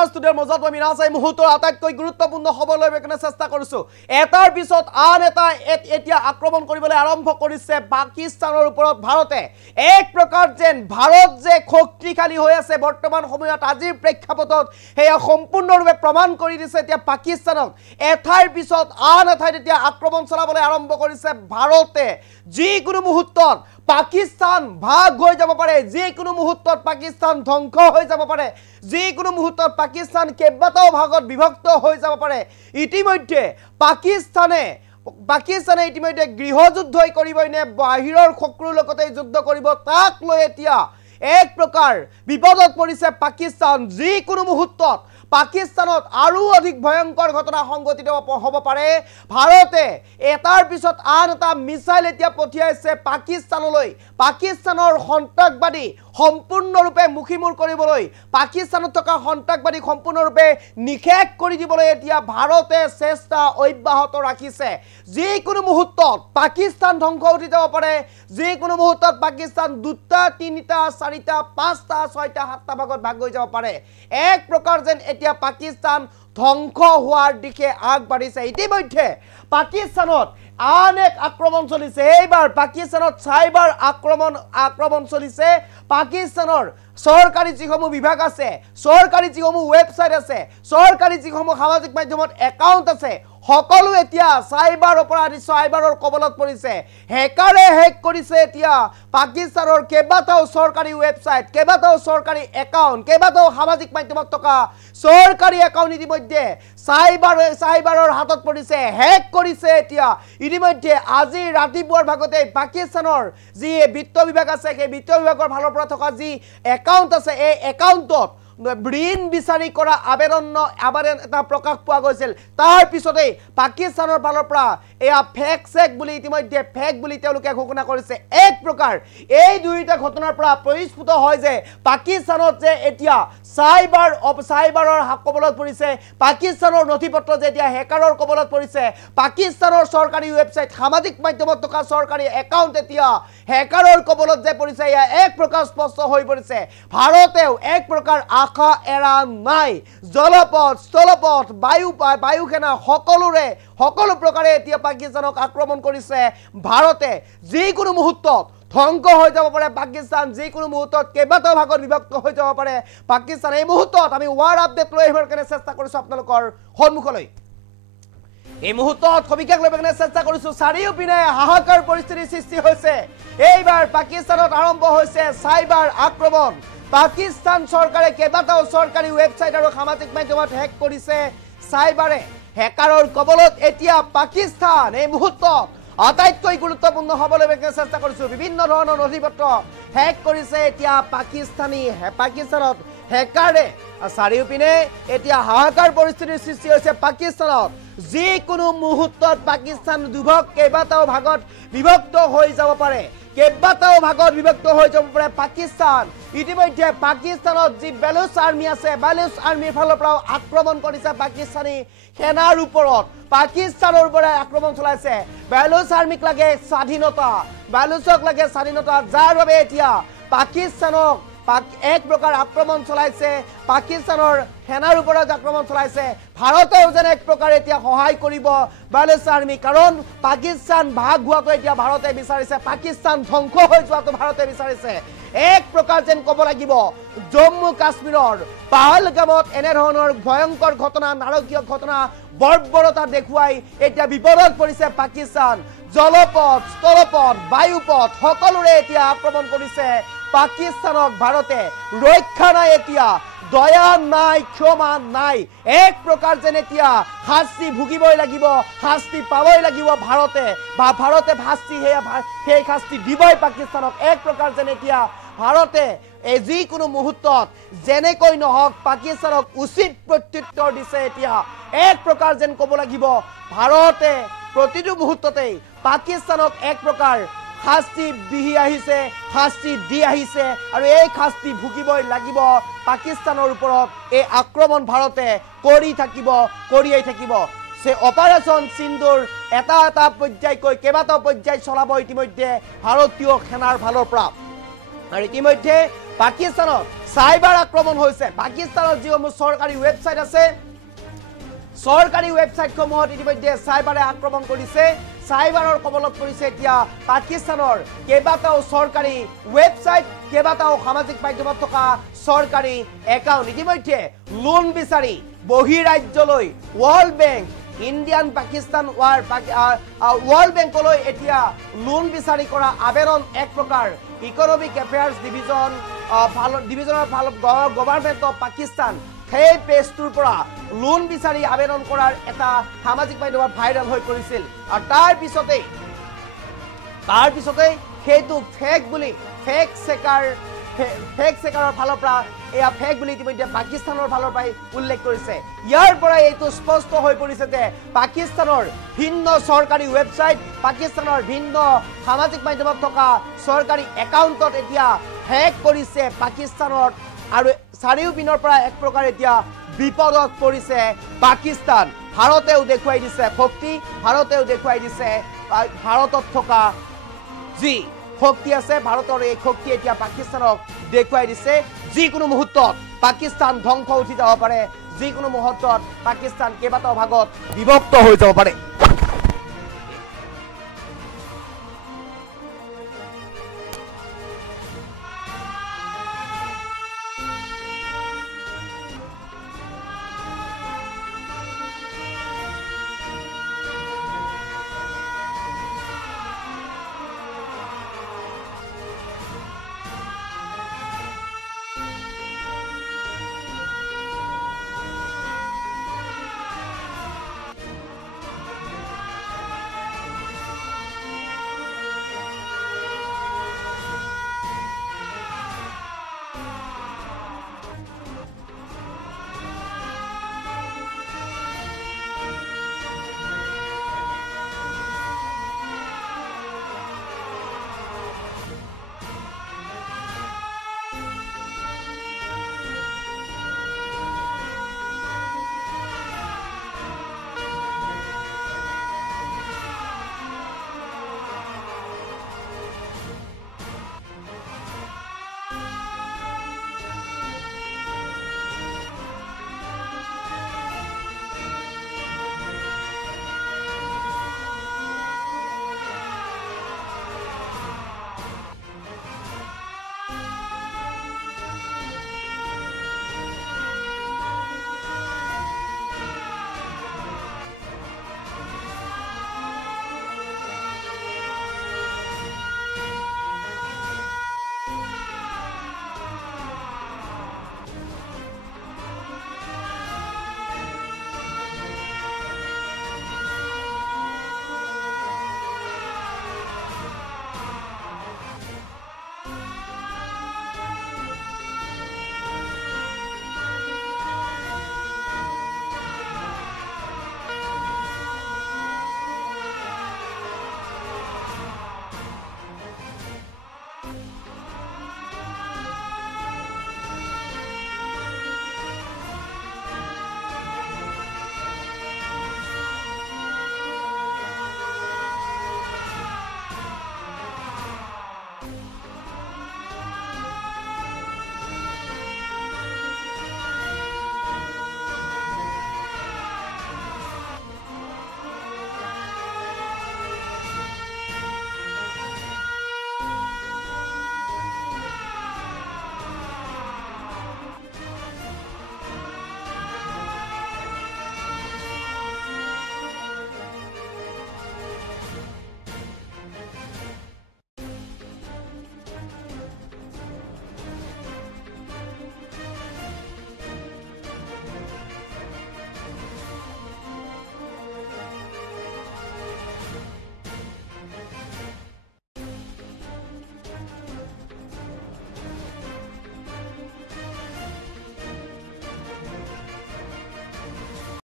নমস্কাৰ ষ্টুডিঅ'ৰ মজত মই মিনাছ এই মুহূৰ্তৰ আটাইতকৈ গুৰুত্বপূৰ্ণ খবৰ লৈ বেকনে চেষ্টা কৰিছো এটাৰ পিছত আন এটা এতিয়া আক্ৰমণ কৰিবলৈ আৰম্ভ কৰিছে পাকিস্তানৰ ওপৰত ভাৰতে এক প্ৰকাৰ যেন ভাৰত যে শক্তিশালী হৈ আছে বৰ্তমান সময়ত আজিৰ প্ৰেক্ষাপটত হেয়া সম্পূৰ্ণৰূপে প্ৰমাণ কৰি দিছে এতিয়া পাকিস্তানক এঠাইৰ পিছত আন এঠাইত এতিয়া আক্ৰমণ চলাবলৈ আৰম্ভ কৰিছে ভাৰতে যিকোনো মুহূৰ্তত পাকিস্তান ভাগ হৈ যাব পাৰে যিকোনো মুহূৰ্তত পাকিস্তান ধ্বংস হৈ যাব পাৰে যিকোনো মুহূৰ্তত পাকিস্তান কেইবাটাও ভাগত বিভক্ত হৈ যাব পাৰে ইতিমধ্যে পাকিস্তানে ইতিমধ্যে গৃহযুদ্ধই কৰিবই নে বাহিৰৰ শত্ৰুৰ লগতে যুদ্ধ কৰিব তাক লৈ এতিয়া এক প্ৰকাৰ বিপদত পৰিছে পাকিস্তান যিকোনো মুহূৰ্তত পাকিস্তানত আৰু অধিক ভয়ংকৰ ঘটনা সংঘটিত হ'ব পাৰে ভাৰতে এটাৰ পিছত আন এটা মিসাইল এতিয়া পঠিয়াইছে পাকিস্তানলৈ পাকিস্তানৰ সন্ত্ৰাসবাদী সম্পূৰ্ণৰূপে মুখিমূৰ কৰিবলৈ পাকিস্তানত থকা সন্ত্ৰাসবাদী সম্পূৰ্ণৰূপে নিখেক কৰি দিবলৈ এতিয়া ভাৰতে চেষ্টা অব্যাহত ৰাখিছে যিকোনো মুহূৰ্তত পাকিস্তান ধ্বংস হৈ যাব পাৰে যিকোনো মুহূৰ্তত পাকিস্তান দুটা তিনিটা চাৰিটা পাঁচটা ছয়টা সাতটা ভাগত ভাগ হৈ যাব পাৰে এক প্ৰকাৰ যেন এতিয়া পাকিস্তান ধ্বংস হোৱাৰ দিশে আগবাঢ়িছে ইতিমধ্যে পাকিস্তানত আন এক আক্ৰমণ চলিছে এইবাৰ পাকিস্তানত সাইবাৰ আক্ৰমণ চলিছে পাকিস্তানৰ সৰকাৰী যিসমূহ বিভাগ আছে সৰকাৰী যিসমূহ ওয়েবসাইট আছে সৰকাৰী যিসমূহ সামাজিক মাধ্যমত একাউণ্ট আছে সকলো এতিয়া সাইবাৰ অপৰাধী সাইবাৰৰ কবলত পৰিছে হেকাৰে হেক কৰিছে এতিয়া পাকিস্তানৰ কেইবাটাও সৰকাৰী ওয়েবসাইট কেইবাটাও সৰকাৰী একাউণ্ট কেইবাটাও সামাজিক মাধ্যমত থকা সৰকাৰী একাউণ্ট ইতিমধ্যে সাইবাৰৰ হাতত পৰিছে হেক কৰিছে এতিয়া ইতিমধ্যে আজি ৰাতিপুৱাৰ ভাগতে পাকিস্তানৰ যি বিত্ত বিভাগ আছে সেই বিত্ত বিভাগৰ ফালৰ পৰা থকা যি একাউণ্ট আছে এই একাউণ্টত ঋণ বিচাৰি কৰা আবেদন এটা প্ৰকাশ পোৱা গৈছিল তাৰ পিছতে পাকিস্তানৰ ফালৰ পৰা এয়া ফেক চেক বুলি ইতিমধ্যে ফেক বুলি তেওঁলোকে ঘোষণা কৰিছে এক প্ৰকাৰ এই দুইটা ঘটনাৰ পৰা পৰিস্ফুট হয় যে পাকিস্তানত যে এতিয়া সাইবাৰৰ কবলত পৰিছে পাকিস্তানৰ নথিপত্ৰ যে এতিয়া হেকাৰৰ কবলত পৰিছে পাকিস্তানৰ সৰকাৰী ওয়েবসাইট সামাজিক মাধ্যমত থকা সৰকাৰী একাউণ্ট এতিয়া হেকাৰৰ কবলত যে পৰিছে এয়া এক প্ৰকাৰ স্পষ্ট হৈ পৰিছে ভাৰতেও এক প্ৰকাৰ আশা এৰা নাই জলপথ স্থলপথ বায়ু সেনা সকলো প্ৰকাৰে এতিয়া পাকিস্তানক আক্ৰমণ কৰিছে ভাৰতে যিকোনো মুহূৰ্তত ধ্বংস হৈ যাব পাৰে পাকিস্তান যিকোনো মুহূৰ্তত কেইবাটাও ভাগত বিভক্ত হৈ যাব পাৰে পাকিস্তান এই মুহূৰ্তত আমি ৱাৰ আপডেট লৈ আহিবৰ কাৰণে চেষ্টা কৰিছো আপোনালোকৰ সন্মুখলৈ এই মুহূৰ্তত সবিশেষ লৈ বেগনে চেষ্টা কৰিছো চাৰিওপিনে হাহাকাৰ পৰিস্থিতিৰ সৃষ্টি হৈছে এইবাৰ পাকিস্তানত আৰম্ভ হৈছে সাইবাৰ আক্ৰমণ পাকিস্তান চৰকাৰে কেইবাটাও চৰকাৰী ওয়েবসাইট আৰু সামাজিক মাধ্যমত হেক কৰিছে সাইবাৰে হেকাৰৰ কবলত এতিয়া পাকিস্তান এই মুহূৰ্তত আটাইতকৈ গুৰুত্বপূৰ্ণ হ'বলৈ চেষ্টা কৰিছো বিভিন্ন ধৰণৰ নথিপত্ৰ হেক কৰিছে এতিয়া পাকিস্তানত হেকাৰে চাৰিওপিনে এতিয়া হাহাকাৰ পৰিস্থিতিৰ সৃষ্টি হৈছে পাকিস্তানত যিকোনো মুহূৰ্তত পাকিস্তান কেইবাটাও ভাগত বিভক্ত হৈ যাব পাৰে পাকিস্তান ইতিমধ্যে পাকিস্তানত যি বেলুচ আৰ্মি আছে বেলুচ আৰ্মিৰ ফালৰ পৰা আক্ৰমণ কৰিছে পাকিস্তানী সেনাৰ ওপৰত পাকিস্তানৰ পৰা আক্ৰমণ চলাইছে বেলুচ আৰ্মিক লাগে স্বাধীনতা বেলুচক লাগে স্বাধীনতা যাৰ বাবে এতিয়া পাকিস্তানক এক প্ৰকাৰ আক্ৰমণ চলাইছে পাকিস্তানৰ সেনাৰ ওপৰত আক্ৰমণ চলাইছে ভাৰতেও যেন এক প্ৰকাৰ এতিয়া সহায় কৰিব বেলুচ আৰ্মি কাৰণ পাকিস্তান ভাগ হোৱাটো এতিয়া ভাৰতে বিচাৰিছে পাকিস্তান ধ্বংস হৈ যোৱাটো ভাৰতে বিচাৰিছে এক প্ৰকাৰ যেন ক'ব লাগিব জম্মু কাশ্মীৰৰ পাহালগামত এনে ধৰণৰ ভয়ংকৰ ঘটনা নাৰকীয় ঘটনা বৰ্বৰতা দেখুৱাই এতিয়া বিপদত পৰিছে পাকিস্তান জলপথ স্থলপথ বায়ুপথ সকলোৰে এতিয়া আক্ৰমণ কৰিছে পাকিস্তানক ভাৰতে ৰক্ষা নাই এতিয়া দয়া নাই ক্ষমা নাই এক প্ৰকাৰ যেন এতিয়া শাস্তি ভুগিবই লাগিব শাস্তি পাবই লাগিব ভাৰতে সেই শাস্তি দিবই পাকিস্তানক এক প্ৰকাৰ যেন এতিয়া ভাৰতে যিকোনো মুহূৰ্তত যেনেকৈ নহওক পাকিস্তানক উচিত প্ৰত্যুত্তৰ দিছে এতিয়া এক প্ৰকাৰ যেন ক'ব লাগিব ভাৰতে প্ৰতিটো মুহূৰ্ততেই পাকিস্তানক এক প্ৰকাৰ শাস্তি বিহি আহিছে শাস্তি দি আহিছে আৰু এই শাস্তি ভুগিবই লাগিব পাকিস্তানৰ ওপৰত এই আক্ৰমণ ভাৰতে কৰিয়েই থাকিব সে অপাৰেশন সিন্দুৰ এটা পৰ্যায়কৈ কেইবাটাও পৰ্যায় চলাব ইতিমধ্যে ভাৰতীয় সেনাৰ ফালৰ পৰা আৰু ইতিমধ্যে পাকিস্তানত সাইবাৰ আক্ৰমণ হৈছে পাকিস্তানৰ যিসমূহ চৰকাৰী ৱেবছাইট আছে চৰকাৰী ৱেবছাইটসমূহত ইতিমধ্যে সাইবাৰে আক্ৰমণ কৰিছে সাইবাৰৰ কবলত পৰিছে এতিয়া পাকিস্তানৰ কেইবাটাও চৰকাৰী ৱেবছাইট কেইবাটাও সামাজিক মাধ্যমত থকা চৰকাৰী একাউণ্ট ইতিমধ্যে লোন বিচাৰি বহিৰাজ্যলৈ world bank Indian Pakistan world বেংকলৈ এতিয়া লোন বিচাৰি কৰা আবেদন এক প্ৰকাৰ ইকনমিক এফেয়াৰ্ছ ডিভিজনৰ গভৰ্ণমেণ্ট অফ পাকিস্তান সেই পেজটোৰ পৰা লোন বিচাৰি আবেদন কৰাৰ এটা সামাজিক মাধ্যমত ভাইৰেল হৈ পৰিছিল আৰু তাৰ পিছতে সেইটো ফেক বুলি ফেক চেকাৰৰ ফালৰ পৰা এয়া ফেক বুলি ইতিমধ্যে পাকিস্তানৰ ফালৰ পৰাই উল্লেখ কৰিছে ইয়াৰ পৰা এইটো স্পষ্ট হৈ পৰিছে যে পাকিস্তানৰ ভিন্ন চৰকাৰী ৱেবছাইট পাকিস্তানৰ ভিন্ন সামাজিক মাধ্যমত থকা চৰকাৰী একাউণ্টত এতিয়া হেক কৰিছে পাকিস্তানত আৰু চাৰিওপিনৰ পৰা এক প্ৰকাৰ এতিয়া বিপদত পৰিছে পাকিস্তান ভাৰতেও দেখুৱাই দিছে শক্তি ভাৰতেও দেখুৱাই দিছে ভাৰতত থকা যি শক্তি আছে ভাৰতৰ এই শক্তি এতিয়া পাকিস্তানক দেখুৱাই দিছে যিকোনো মুহূৰ্তত পাকিস্তান ধ্বংস উঠি যাব পাৰে যিকোনো মুহূৰ্তত পাকিস্তান কেইবাটাও ভাগত বিভক্ত হৈ যাব পাৰে